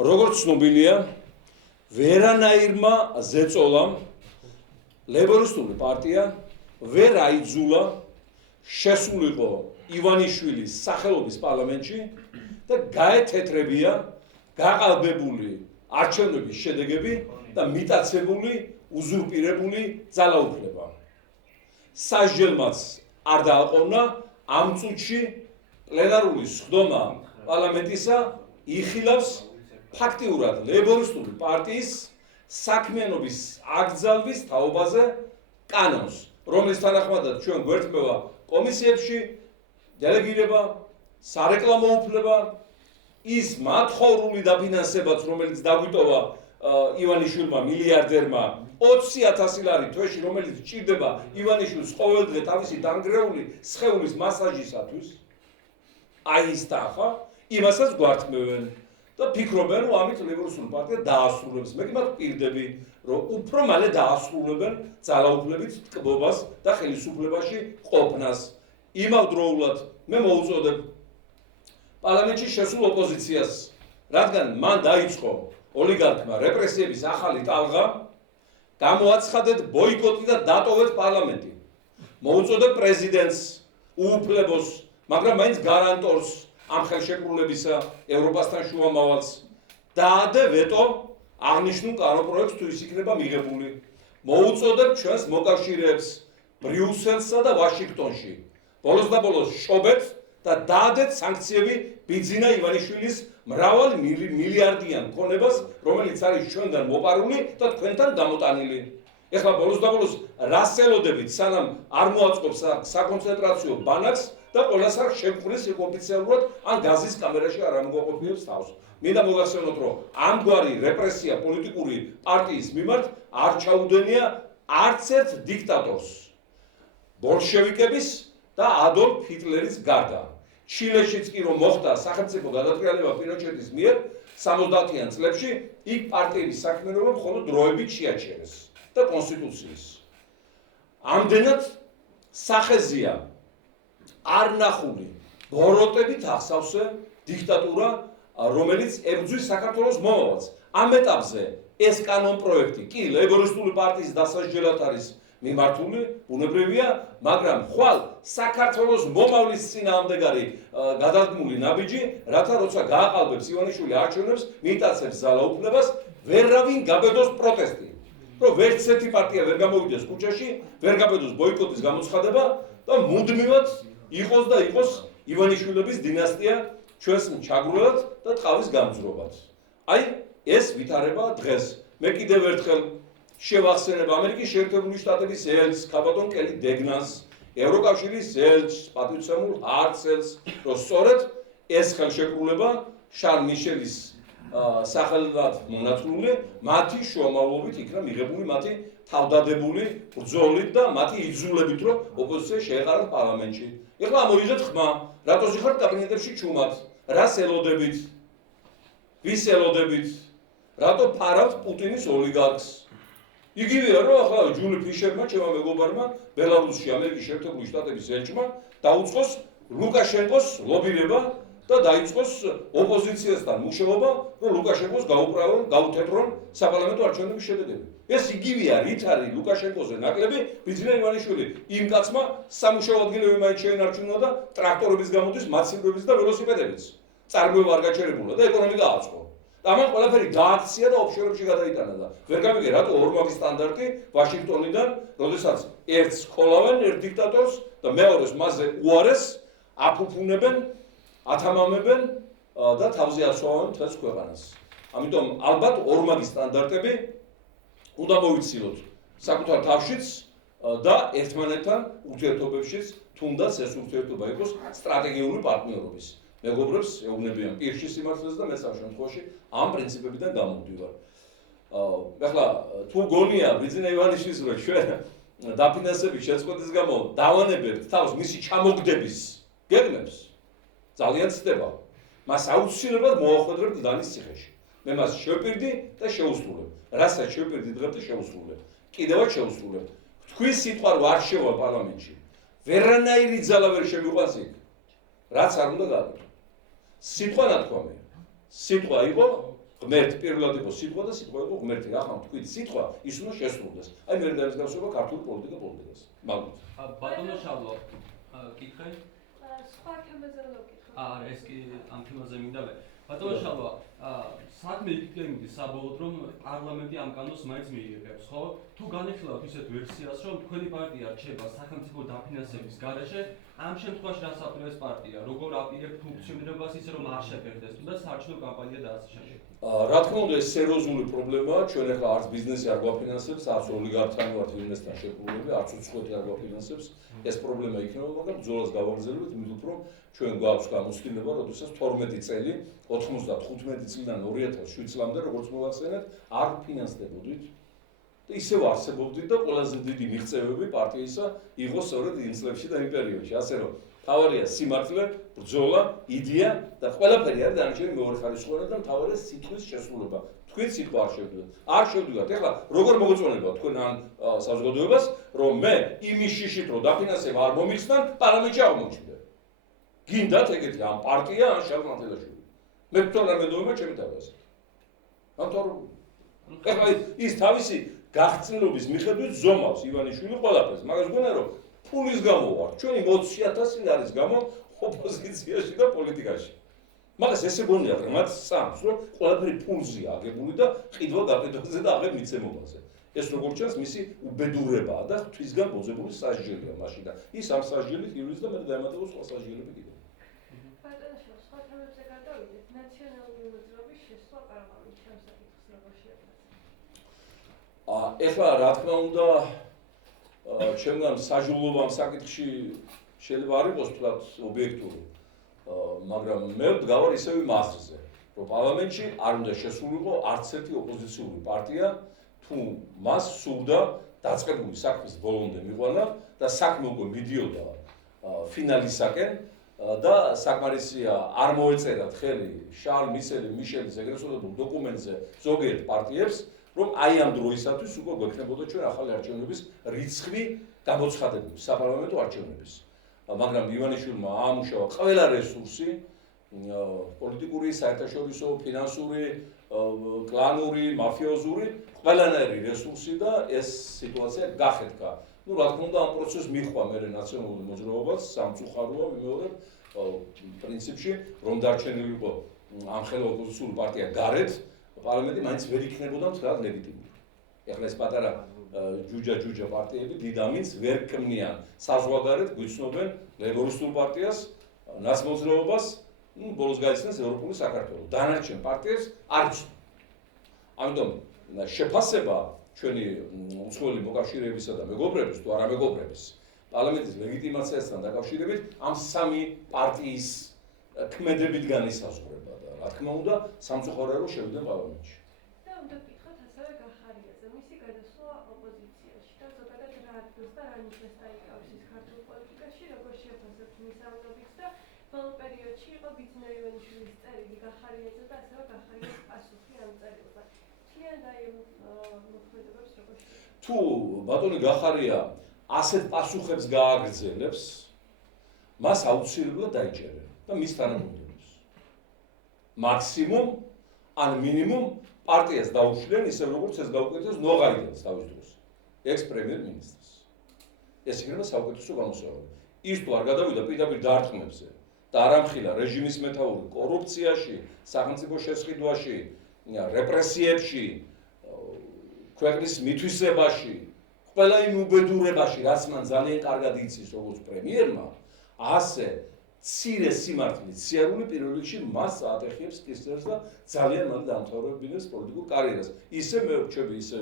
როგორც ცნობილია, ვერანაირმა ზეწოლამ ლეიბორისტული პარტია ვერ აიძულა შესულიყო ივანიშვილის სახელობის პარლამენტში და გაეთეთრებია გაყალბებული არჩევნების შედეგები და მიტაცებული უზურპირებული ძალაუფლება. სასჯელმაც არ დააყოვნა ამ წუთში პლენარული სხდომა პარლამენტისა იხილავს ფაქტიურად ლეიბორისტული პარტიის საქმიანობის აკრძალვის თაობაზე კანონს, რომლის თანახმადაც ჩვენ გვერდდება კომისიებში დელეგირება, სარეკლამო უფლება, ის მათხოვრული დაფინანსებაც, რომელიც დაგვიტოვა ივანიშვილმა მილიარდერმა 20,000 ლარი თვეში, რომელიც სჭირდება ივანიშვილს ყოველდღე თავისი დანგრეული სხეულის მასაჟისათვის, აი ის თანხა, იმასაც გვართმევენ და ფიქრობენ, რომ ამით ლეიბორისტული პარტია დაასრულებს. მე კი მათ ვპირდები, რომ უფრო მალე დაასრულებენ ძალაუფლებით ტკბობას და ხელისუფლებაში ყოფნას. იმავდროულად მე მოუწოდებ პარლამენტში შესულ ოპოზიციას, რადგან მან დაიწყო ოლიგარქმა რეპრესიების ახალი ტალღა, გამოაცხადეთ ბოიკოტი და დატოვეთ პარლამენტი. მოუწოდებ პრეზიდენტს უუფლებოს, მაგრამ მაინც გარანტორს ამ ხელშეკრულებისა ევროპასთან შუამავალს დაადე ვეტო აღნიშნულ კანონპროექტს თუ ის იქნება მიღებული. მოუწოდებ ჩვენს მოკავშირეებს ბრიუსელსა და ვაშინგტონში ბოლოს და ბოლოს შობეთ და დაადეთ სანქციები ბიძინა ივანიშვილის მრავალ მილიარდიან ქონებას, რომელიც არის ჩვენგან მოპარული და თქვენთან გამოტანილი. ეხლა ბოლოს და ბოლოს რას ელოდებით, სანამ არ მოაწყობს საკონცენტრაციო ბანაკს და ყველას არ შევქმნის ოფიციალურად ან გაზის კამერაში არ ამოგვაყოფილებს თავს. მინდა მოგახსენოთ, რომ ამგვარი რეპრესია პოლიტიკური პარტიის მიმართ არ ჩაუდენია არც ერთ დიქტატორს ბოლშევიკების და ადოლფ ჰიტლერის გარდა. ჩილეშიც კი რომ მოხდა სახელმწიფო გადატრიალება პინოჩეტის მიერ 70-იან წლებში, იქ პარტიების საქმიანობა მხოლოდ დროებით შეაჩერეს და კონსტიტუციის. ამდენად სახეზია არ ნახული ბოროტებით ახსავსე დიქტატურა, რომელიც ებრძვის საქართველოს მომავალს. ამ ეტაპზე ეს კანონპროექტი კი ლეიბორისტული პარტიის დასაჯელად არის მიმართული, ბუნებრივია, მაგრამ ხვალ საქართველოს მომავლის წინააღმდეგარი გადადგმული ნაბიჯი, რათა როცა გააყალბებს ივანიშვილი არჩევნებს, მიიტაცებს ძალაუფლებას, ვერავინ გაბედოს პროტესტი. რომ ვერც ერთი პარტია ვერ გამოვიდეს ქუჩაში, ვერ გაბედოს ბოიკოტის გამოცხადება და მუდმივად იყოს და იყოს ივანიშვილების დინასტია ჩვენს ჩაგრულად და ტყავის გამძრობად. აი ეს ვითარება დღეს. მე კიდევ ერთხელ შევახსენებ ამერიკის შეერთებული შტატების ელჩს ქაბატონ კელი დეგნანს, ევროკავშირის ელჩს პატრიცემულ ჰარცელს, რომ სწორედ ეს ხელშეკრულება შარლ მიშელის სახელად მონათლული, მათი შუამავლობით იქნა მიღებული მათი თავდადებული ბრძოლით და მათი იძულებით, რომ ოპოზიცია შეეყარათ პარლამენტში. ეხლა ამოიღეთ ხმა, რატოს იხართ კაბინეტებში ჩუმად, რას ელოდებით, ვის ელოდებით, რატო ფარავთ პუტინის ოლიგარქს. იგივეა, რომ ახლა ჯული ფიშერმა, ჩემმა მეგობარმა, ბელარუსში ამერიკის შეერთებული შტატების ელჩმა დაუწყოს ლუკაშენკოს ლობირება და დაიწყოს ოპოზიციასთან მუშაობა, რომ ლუკაშენკოს გაუთეთრონ საპარლამენტო არჩევნების შედეგები. ეს იგივეა, რით არის ლუკაშენკოზე ნაკლები, ბიძინა ივანიშვილი იმ კაცმა სამუშაო ადგილები მაინც შეინარჩუნა და ტრაქტორების გამოდის, მაცივრების და ველოსიპედებიც. წარმოება არ გაჩერებულა და ეკონომიკა აწყო. და ამან ყველაფერი გააქცია და ოფშორებში გადაიტანა და ვერ გამიგე რატო ორმაგი სტანდარტი ვაშინგტონიდან, როდესაც ერთს ქოლავენ, ერთ დიქტატორს და მეორეს მასზე უარეს აფუფუნებენ, ათამამებენ და თავზე ასვავენ მთელს ქვეყანას. ამიტომ ალბათ ორმაგი სტანდარტები უნდა მოვიცილოთ საკუთარ თავშიც და ერთმანეთთან ურთიერთობებშიც, თუნდაც ეს ურთიერთობა იყოს სტრატეგიული პარტნიორობის. მეგობრებს ეუბნებიან პირში სიმართლეს და მე სამ შემთხვევაში ამ პრინციპებიდან გამოვდივარ. ეხლა თუ გონია ბიძინა ივანიშვილის რომ ჩვენ დაფინანსების შეწყვეტის გამო დავანებებთ თავს მისი ჩამოგდების გეგმებს, ძალიან ცდება. მას აუცილებლად მოახვედრებთ დანის ციხეში. მე მას შევპირდი და შეუსრულებ. რასაც შევპირდი დღეს და შეუსრულებ. კიდევაც შეუსრულებ. თქვის სიტყვა რო არ შევა პარლამენტში, ვერანაირი ძალა ვერ შემიყვანს იქ. რაც არ უნდა გავაკეთო. სიტყვა ნათქვამია. სიტყვა იყო ღმერთი პირველად იყო სიტყვა და სიტყვა იყო ღმერთი. ახლა თქვით სიტყვა ის უნდა შესრულდეს. აი მე დაისგავსება ქართული პოლიტიკას. მაგალითად. ბატონო შავლო, კითხე? სხვა თემაზე რა ვკითხო? ეს კი ამ თემაზე მინდა მე. ბატონო შავლო, საქმე იქ მიდის საბოლოოდ რომ პარლამენტი ამ კანონს მაინც მიიღებს, ხო? თუ განიხილავთ ისეთ ვერსიას, რომ თქვენი პარტია რჩება სახელმწიფო დაფინანსების გარეშე, ამ შემთხვევაში რას აპირებს პარტია? როგორ აპირებთ ფუნქციონირებას ისე რომ არ შეფერდეს, თუნდაც საარჩევნო კამპანია დაასაშაშე? რა თქმა უნდა, ეს სერიოზული პრობლემაა. ჩვენ ახლა არც ბიზნესი არ გვაფინანსებს, არც ოლიგარქთან ვართ ვინმესთან შეკრულებული, არც უცხოეთი არ გვაფინანსებს. ეს პრობლემა იქნება, მაგრამ ბრძოლას გავაგრძელებთ, იმით რომ ჩვენ გვაქვს გამოცდილება, როდესაც 12 წელი, 95 წლიდან 2007 წლამდე, როგორც მოვახსენეთ, არ ფინანსდებოდით. და ისევ არსებობდით და ყველაზე დიდი მიღწევები პარტიისა იყო სწორედ იმ წლებში და იმ პერიოდში. ასე რომ თავარია სიმართლე, ბრძოლა, იდეა და ყველაფერი არის დანარჩენი მეორეხარისხოვანი და მთავარია სიტყვის შესრულება. თქვენ სიტყვა არ შევდივართ. არ შევდივართ. ეხლა როგორ მოგეწონებათ თქვენ ან საზოგადოებას, რომ მე იმის შიშით რომ დაფინანსება არ მომიხსნან, პარლამენტში აღმოჩნდე. გინდათ ეგეთი ამ პარტია ან შალმანთელაშვილი. მე თვითონ არ მედოება ჩემი თავაზე. ამიტომ ეხლა ის თავისი გახსნილობის მიხედვით ზომავს ივანიშვილი ყველაფერს. მაგას გქონა რომ ფულის გამო ვარ. ჩვენი 20,000 ლარის გამო ოპოზიციაში და პოლიტიკაში. მაგას ესე გონია ღრმად სამს, რომ ყველაფერი ფულზეა აგებული და ყიდვა გაკეთებაზე და აღებ მიცემობაზე. ეს როგორც ჩანს, მისი უბედურებაა და ღვთისგან მოძებული სასჯელია მაშინ და ის ამ სასჯელით ივლის და მე დაემატება სხვა სასჯელები კიდევ. ბატონო, სხვა თემებზე გადავიდეთ. ნაციონალური მოძრაობის შესვლა პარლამენტში ამ საკითხს როგორ შეეხება? ეხლა რა თქმა უნდა ჩემგან საჟულობა ამ საკითხში შეიძლება არ იყოს თულად ობიექტური, მაგრამ მე ვდგავარ ისევ მასზე, რომ პარლამენტში არ უნდა შესულიყო არც ერთი ოპოზიციური პარტია, თუ მას სურდა დაწყებული საქმის ბოლომდე მიყვანა და საქმე უკვე მიდიოდა ფინალისაკენ და საკმარისია არ მოეწერათ ხელი შარლ მიშელის ეგრეთ წოდებულ დოკუმენტზე ზოგიერთ პარტიებს, რომ აი ამ დროისათვის უკვე გვექნებოდა ჩვენ ახალი არჩევნების რიცხვი გამოცხადებული საპარლამენტო არჩევნების. მაგრამ ივანიშვილმა აამუშავა ყველა რესურსი, პოლიტიკური, საერთაშორისო, ფინანსური, კლანური, მაფიოზური, ყველანაირი რესურსი და ეს სიტუაცია გახეთქა. ну, რა თქმა უნდა, ამ პროცესს მიჰყვა მე ნაციონალური მოძრაობაც, სამწუხაროა ვიმეორებ, პრინციპში, რომ დარჩენილი იყო ამ ხელა ოპოზიციური პარტია გარეთ, პარლამენტი მაინც ვერ იქნებოდა მთლად ლეგიტიმური. ეხლა ეს პატარა ჯუჯა პარტიები დიდამინს ვერ ქმნიან საზღვარგარეთ, გვიცნობენ ლეიბორისტულ პარტიას, ნაცმოძრაობას, ბოლოს გაიცნეს ევროპული საქართველო. დანარჩენ პარტიებს არ იცნობ. ამიტომ შეფასება ჩვენი უცხოელი მოკავშირეებისა და მეგობრების თუ არა მეგობრების პარლამენტის ლეგიტიმაციასთან დაკავშირებით ამ სამი პარტიის ქმედებითგან ისაზღვრება და რა თქმა უნდა სამწუხაროა რომ შევიდნენ პარლამენტში. და უნდა ვკითხოთ ასევე გახარიაზე, მისი გადასვლა ოპოზიციაში და ზოგადად რა ადგილს და რა ნიშნებს დაიკავებს ის ქართულ პოლიტიკაში, როგორ შეფასებთ მის ამბებს და ბოლო პერიოდში იყო ბიძინა ივანიშვილის წერილი გახარიაზე და ასევე გახარიას პასუხი ამ წერილზე. თლიან და იმ მოქმედებებს როგორ შეფასებთ? თუ ბატონი გახარია ასეთ პასუხებს გააგრძელებს, მას აუცილებლად დაიჭერენ და მის თანამდებობს. მაქსიმუმ ან მინიმუმ პარტიას დაუშვნენ ისე როგორც ეს გაუკეთეს ნოღაიდელს თავის დროს, ექს-პრემიერ-მინისტრს. ეს იქნება საუკეთესო გამოსავალი. ის თუ არ გადავიდა პირდაპირ დარტყმებზე და არ ამხილა რეჟიმის მეთაური კორუფციაში, სახელმწიფო შესყიდვაში, რეპრესიებში, ქვეყნის მითვისებაში, ყველა იმ უბედურებაში, რაც მან ძალიან კარგად იცის როგორც პრემიერმა, ასე მცირე სიმართლით სიარული პირველ რიგში მას აატეხიებს კისერს და ძალიან მალე დაამთავრებინებს პოლიტიკურ კარიერას. ისე მე ვრჩები ისე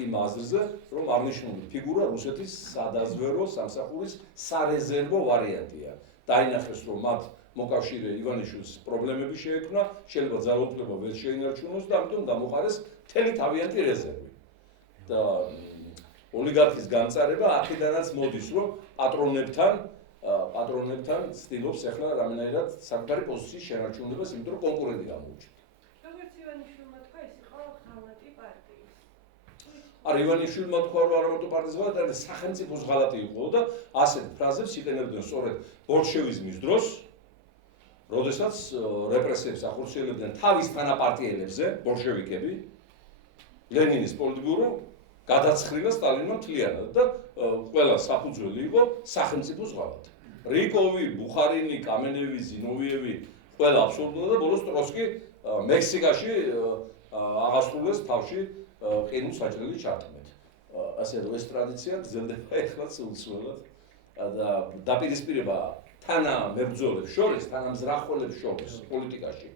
იმ აზრზე, რომ აღნიშნული ფიგურა რუსეთის სადაზვერო სამსახურის სარეზერვო ვარიანტია. დაინახეს, რომ მათ მოკავშირე ივანიშვილის პრობლემები შეექმნა, შეიძლება ძალაუფლება ვერ შეინარჩუნოს და ამიტომ გამოყარეს მთელი თავიანთი რეზერვი. და ოლიგარქის განწარება აქედანაც მოდის, რომ პატრონებთან ცდილობს ახლა რამენაირად საკუთარი პოზიციის შენარჩუნებას, იმიტომ რომ კონკურენტი გამოუჩნდა. როგორც ივანიშვილმა თქვა, ეს იყო ღალატი პარტიის. არა, ივანიშვილმა თქვა, რომ არა მარტო პარტიის ღალატი, არამედ სახელმწიფოს ღალატი იყო და ასეთ ფრაზებს იყენებდნენ სწორედ ბოლშევიზმის დროს როდესაც რეპრესიებს ახორციელებდნენ თავის თანაპარტიელებზე, ბოლშევიკები, ლენინის პოლიტბიურო გადაცხრილა სტალინმა მთლიანად და ყველა საფუძველი იყო სახელმწიფოს ღალატ. რიკოვი, ბუხარინი, კამენევი, ზინოვიევი, ყველა აბსოლუტურად და ბოლოს ტროცკი მექსიკაში აღასრულეს თავში ყინულ საჭრელი ჩართმეთ. ასე რომ ეს ტრადიცია გრძელდება ეხლაც უცვლელად და დაპირისპირება თანამებრძოლებს შორის, თანამზრახველებს შორის პოლიტიკაში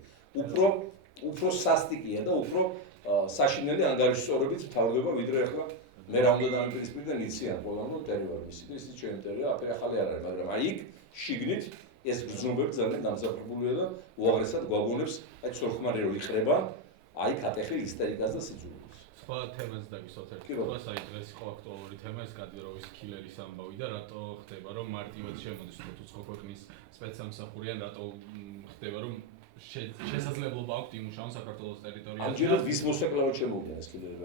უფრო სასტიკია და უფრო საშინელი ანგარიშსწორებით მთავრდება, ვიდრე ახლა მე რა უნდა დამიპირისპირდე ნიციან ყველამ რომ მტერი ვარ მისი და ისიც ჩემი მტერია, აფერი ახალი არ არის, მაგრამ აი იქ შიგნით ეს გრძნობები ძალიან დამზადებულია და უაღრესად გვაგონებს აი ცოლხმარი რომ იხრება, აი კატეხილ ისტერიკას და სიძულვილს. სხვა თემას დაგისვათ ერთი fois, აი დღეს იყო აქტუალური თემა ეს კადიროვის კილერის ამბავი და რატო ხდება რომ მარტივად შემოდის თუ სხვა ქვეყნის სპეცსამსახური ან რატო ხდება რომ შესაძლებლობა აქვს იმუშაონ საქართველოს ტერიტორიაზე. ამჯერად ვის მოსაკლავად შემოვიდა ეს კილერები?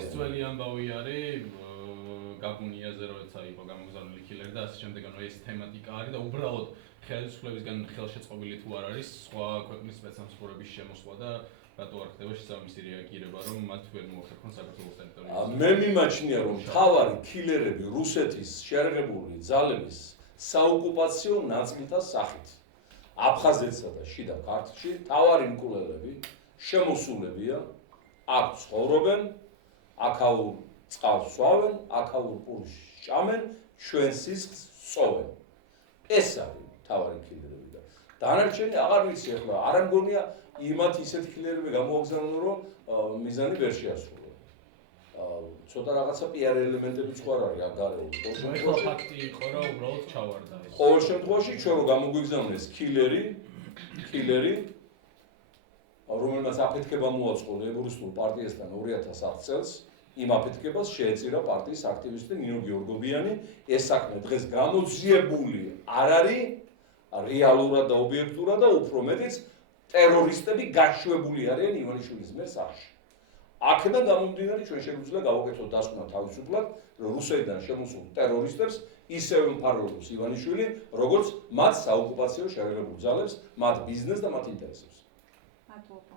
ეს ძველი ამბავი არის გაგუნიაზე როცა იყო გამოგზავნილი კილერი და ასე შემდეგ, ანუ ეს თემატიკა არის და უბრალოდ ხელისუფლებისგან ხელშეწყობილი თუ არ არის სხვა ქვეყნის სპეცსამსახურების შემოსვლა და რატო არ ხდება შესაბამისი რეაგირება რომ მათ ვერ მოახერხონ საქართველოს ტერიტორიაზე. მე მიმაჩნია რომ მთავარი კილერები რუსეთის შეერაღებული ძალების საოკუპაციო ნაწილთა სახით აფხაზეთსა და შიდა ქართლში მთავარი მკვლელები შემოსულებია, აქ ცხოვრობენ, აქაურ წყალს სვავენ, აქაურ პურს ჭამენ, ჩვენ სისხლს სწოვენ. ეს არის მთავარი კილერები და დანარჩენი აღარ ვიცი ახლა, არ მგონია იმათ ისეთ კილერები გამოაგზავნონ რომ მიზანი ვერ შეასრულონ. ცოტა რაღაცა პიარ ელემენტები სხვა არის აქ გარეული. ხო ფაქტი იყო რომ უბრალოდ ჩავარდა ეს. ყოველ შემთხვევაში ჩვენ რომ გამოგვიგზავნეს კილერი, რომელმაც აფეთქება მოაწყო ლეიბორისტულ პარტიასთან 2008 წელს, იმ აფეთქებას შეეწირა პარტიის აქტივისტი ნინო გიორგობიანი. ეს საქმე დღეს გამოძიებული არ არის რეალურად და ობიექტურად და უფრო მეტიც ტერორისტები გაშვებული არიან ივანიშვილის მიერ სახში. აქედან გამომდინარე ჩვენ შეგვიძლია გავაკეთოთ დასკვნა თავისუფლად, რომ რუსეთიდან შემოსულ ტერორისტებს ისევე მფარველობს ივანიშვილი, როგორც მათ საოკუპაციო შეერაღებულ ძალებს, მათ ბიზნესს და მათ ინტერესებს. მადლობა.